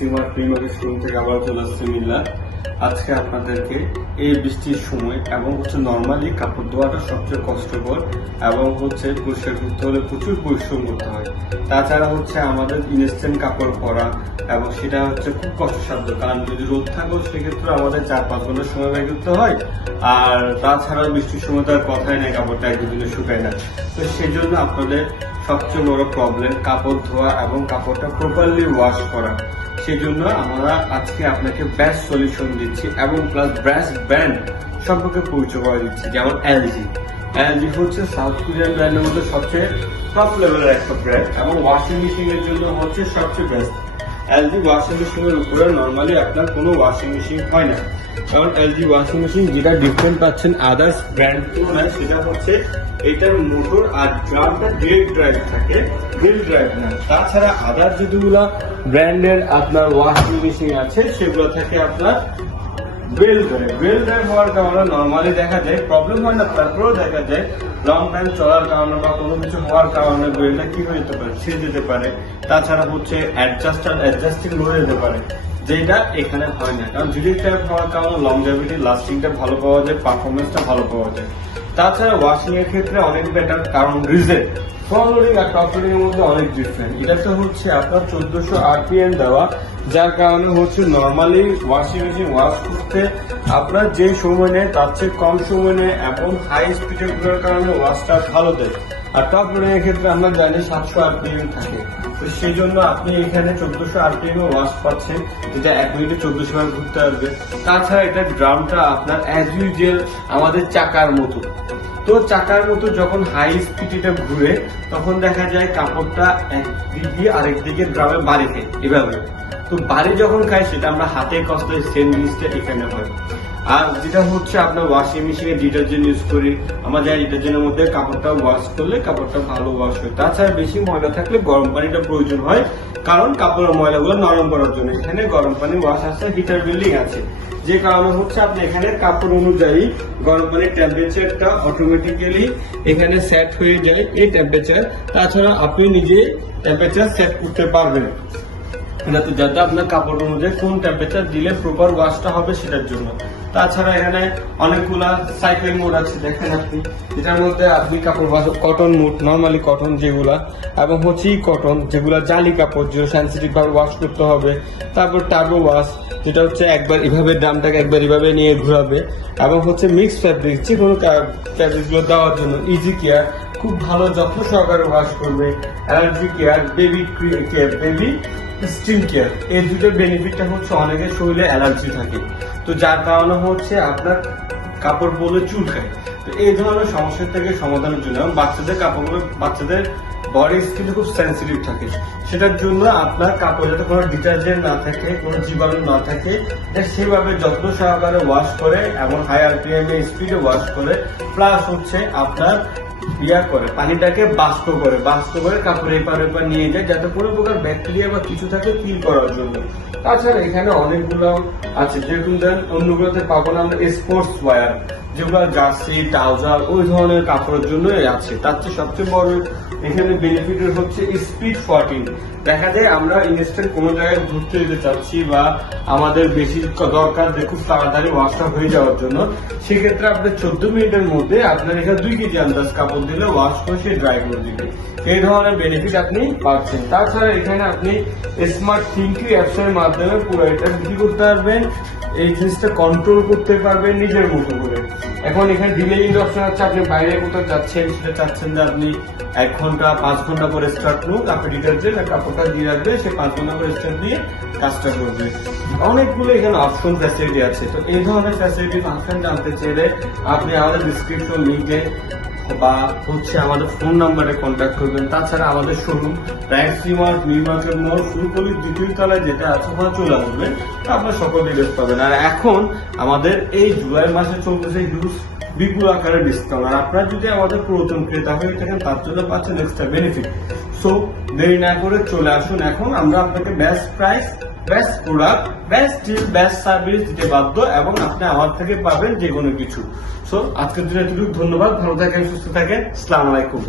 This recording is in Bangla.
সিমার প্রিমারি স্কুল থেকে আবার চলে আসছে মিল্লা আজকে আপনাদেরকে এই বৃষ্টির সময় এবং হচ্ছে নর্মালি কাপড় ধোয়াটা সবচেয়ে কষ্টকর এবং হচ্ছে পরিষ্কার করতে হলে প্রচুর পরিশ্রম করতে হয়। তাছাড়া হচ্ছে আমাদের ইনস্ট্যান্ট কাপড় পরা এবং সেটা হচ্ছে খুব কষ্টসাধ্য। কারণ যদি রোদ থাকো, সেক্ষেত্রে আমাদের চার পাঁচ ঘণ্টার সময় ব্যয় করতে হয়। আর তাছাড়া বৃষ্টির সময় তো আর কথাই নেই, কাপড়টা এক দুদিনে শুকায় না। তো সেই জন্য আপনাদের সবচেয়ে বড় প্রবলেম কাপড় ধোয়া এবং কাপড়টা প্রপারলি ওয়াশ করা। সেই জন্য আমরা আজকে আপনাকে বেস্ট সলিউশন দিচ্ছি এবং প্লাস বেস্ট ব্র্যান্ড সম্পর্কে পরিচয় করে দিচ্ছি, যেমন এলজি এলজি হচ্ছে সাউথ কোরিয়ান ব্র্যান্ডের মধ্যে সবচেয়ে টপ লেভেলের একটা ব্র্যান্ড এবং ওয়াশিং মেশিনের জন্য হচ্ছে সবচেয়ে বেস্ট এলজি ওয়াশিং মেশিনের উপরে নর্মালি আপনার কোনো ওয়াশিং মেশিন হয় না। কারণ এলজি ওয়াশিং মেশিন যেটা ডিফারেন্ট পাচ্ছেন আদার্স ব্র্যান্ড তুলনায় সেটা হচ্ছে এটার মোটর আর ড্রামটা ডিরেক্ট ড্রাইভ থাকে হুইল ড্রাইভ না। তাছাড়া আদার যেগুলো ব্র্যান্ডের আপনার ওয়াশিং মেশিন আছে, সেগুলো থাকে আপনার বেল ড্রাইভ বেল ড্রাইভ হওয়ার কারণে নর্মালি দেখা যায় প্রবলেম হয় না, তারপরেও দেখা যায় লং টাইম চলার কারণে বা কোনো কিছু হওয়ার কারণে বেলটা কি হয়ে যেতে পারে, ছিঁড়ে যেতে পারে। তাছাড়া হচ্ছে অ্যাডজাস্টার অ্যাডজাস্টিং হয়ে যেতে পারে, যেটা এখানে হয় না। কারণ জিডি টাইপ হওয়ার কারণে লং জার্ভিটি লাস্টিংটা ভালো পাওয়া যায় পারফরমেন্সটা ভালো পাওয়া যায়। তাছাড়া ওয়াশিং এর ক্ষেত্রে অনেক বেটার কারণ লোডিং আর টপ লোডিং এর মধ্যে অনেক ডিফারেন্ট হচ্ছে আপনার চোদ্দশো আরপিএম দেওয়া, যার কারণে হচ্ছে নর্মালি ওয়াশিং মেশিন ওয়াশ করতে আপনার যে সময় নেয়, তার চেয়ে কম সময় নেয় এবং হাই স্পিডে ঘোরার কারণে ওয়াশটা ভালো দেয়। আর টপ লোডিং এর ক্ষেত্রে আমরা জানি সাতশো আরপিএম থাকে। সেই জন্য আপনি এখানে চোদ্দশো আরপিএম এ ওয়াশ পাচ্ছেন। যেটা এক মিনিটে চোদ্দশো বার ঘুরতে আসবে। তাছাড়া এটা ড্রামটা আপনার অ্যাজ ইউজুয়াল আমাদের চাকার মতো। তো চাকার মতো যখন হাই স্পিড ঘুরে, তখন দেখা যায় কাপড়টা একদিক আরেক দিকে ড্রামে বাড়ি খায় এভাবে। তো বাড়ি যখন খায়, সেটা আমরা হাতে কষ্ট সেম জিনিসটা এখানে হয়। আর যেটা হচ্ছে আপনার ওয়াশিং মেশিনে ডিটারজেন্ট ইউজ করি। যাই ডিটারজেন্টের মধ্যে কাপড়টা ওয়াশ করলে কাপড়টা ভালো ওয়াশ হয়। তাছাড়া বেশি ময়লা থাকলে গরম পানিটা প্রয়োজন হয়, কারণ কাপড়ের ময়লাগুলো নরম করার জন্য। এখানে গরম পানি ওয়াশ আছে হিটার বিল্ডিং আছে। যে কারণে হচ্ছে আপনি এখানে কাপড় অনুযায়ী গরম পানির টেম্পারেচারটা অটোমেটিক্যালি এখানে সেট হয়ে যায় এই টেম্পারেচার তাছাড়া আপনি নিজে টেম্পারেচার সেট করতে পারবেন। যাতে যাতে আপনার কাপড় অনুযায়ী কোন টেম্পারেচার দিলে প্রপার ওয়াশটা হবে সেটার জন্য। তাছাড়া এখানে অনেকগুলা সাইকেল মোড আছে, দেখেন আপনি। যেটার মধ্যে আপনি কাপড় কটন মোড নর্মালি কটন যেগুলা, এবং হচ্ছে কটন যেগুলা জালি কাপড় যে সেন্সিটিভ ভাবে ওয়াশ করতে হবে। তারপর টার্বো ওয়াশ যেটা হচ্ছে একবার এভাবে ড্রামটাকে একবার এভাবে নিয়ে ঘোরাবে। এবং হচ্ছে মিক্স ফ্যাব্রিক যে কোনো ফ্যাব্রিকগুলো দেওয়ার জন্য ইজি কেয়ার খুব ভালো যত্ন সহকারে ওয়াশ করবে। Allergy care baby care baby skin care এই দুটো বেনিফিটটা হচ্ছে অনেকের শরীরে অ্যালার্জি থাকে। তো যার কারণে হচ্ছে আপনার কাপড় পরলে চুল খায়। তো এই ধরনের সমস্যা থেকে সমাধানের জন্য বাচ্চাদের কাপড়গুলো বাচ্চাদের বডি স্কিন খুব সেন্সিটিভ থাকে। সেটার জন্য আপনার কাপড় যাতে কোনো ডিটারজেন্ট না থাকে, কোনো জীবাণু না থাকে সেভাবে যত্ন সহকারে ওয়াশ করে এবং হাই আরপিএম স্পিডে ওয়াশ করে প্লাস হচ্ছে আপনার ইয়া করে, পানিটাকে বাষ্প করে বাষ্প করে কাপড় এপার এপার নিয়ে যায়, যাতে কোনো প্রকার ব্যাকটেরিয়া বা কিছু থাকে কিল করার জন্য। তাছাড়া এখানে অনেকগুলো আছে, যেরকম ধরেন অন্যগুলোতে পাবো না আমরা স্পোর্টস ওয়্যার যেগুলো জার্সি, ট্রাউজার, ওই ধরনের কাপড়ের জন্যই আছে। তার চেয়ে সবচেয়ে বড় এখানে বেনিফিট হচ্ছে স্পিড ফর্টিন দেখা যায় আমরা ইনস্ট্যান্ট কোনো জায়গায় ঘুরতে যেতে চাচ্ছি বা আমাদের বেশি দরকার যে খুব তাড়াতাড়ি ওয়াশটা হয়ে যাওয়ার জন্য, সেক্ষেত্রে আপনার চোদ্দ মিনিটের মধ্যে আপনার এখানে দুই কেজি আন্দাজ কাপড় দিলে ওয়াশ করে সে ড্রাই করে দিবে। এই ধরনের বেনিফিট আপনি পাচ্ছেন। তাছাড়া এখানে আপনি স্মার্ট থিঙ্কি অ্যাপস এর মাধ্যমে পুরো এটা বিক্রি করতে পারবেন, এই জিনিসটা কন্ট্রোল করতে পারবেন, নিজের মতো এখন এখানে ডিলে কিন্তু অপশন আছে আপনি বাইরে কোথাও যাচ্ছেন, সেটা চাচ্ছেন যে আপনি এক ঘণ্টা, পাঁচ ঘণ্টা পরে স্টার্ট করুন আপনি ডিটারজেন্ট আর কাপড়টা দিয়ে রাখবে, সে পাঁচ ঘণ্টা পরে স্টার্ট দিয়ে কাজটা করবে। অনেকগুলো এখানে অপশন ফ্যাসিলিটি আছে। তো এই ধরনের ফ্যাসিলিটি ফাংশন জানতে চাইলে আপনি আমাদের ডিসক্রিপশন লিঙ্কে বা হচ্ছে আমাদের ফোন নাম্বারে কন্ট্যাক্ট করবেন। তাছাড়া আমাদের শোরুম রাইট সিমার নিউ মার্কেট মোড় ফুলকলির দ্বিতীয় তলায় যেটা আছে ওখানে চলে আসবেন। আপনার সকল ডিটেলস পাবেন। আর এখন আমাদের এই জুলাই মাসে চলতেছে হিউজ বিপুল আকারে ডিসকাউন্ট আর আপনারা যদি আমাদের পুরাতন ক্রেতা হয়ে থাকেন, তার জন্য পাচ্ছেন এক্সট্রা বেনিফিট সো দেরি না করে চলে আসুন। এখন আমরা আপনাকে best price best product best deal best service দিতে বাধ্য এবং আপনি আমার থেকে পাবেন যে কোনো কিছু। সো আজকের দিনে এতটুকু। ধন্যবাদ। ভালো থাকেন, সুস্থ থাকেন। আসসালামু আলাইকুম।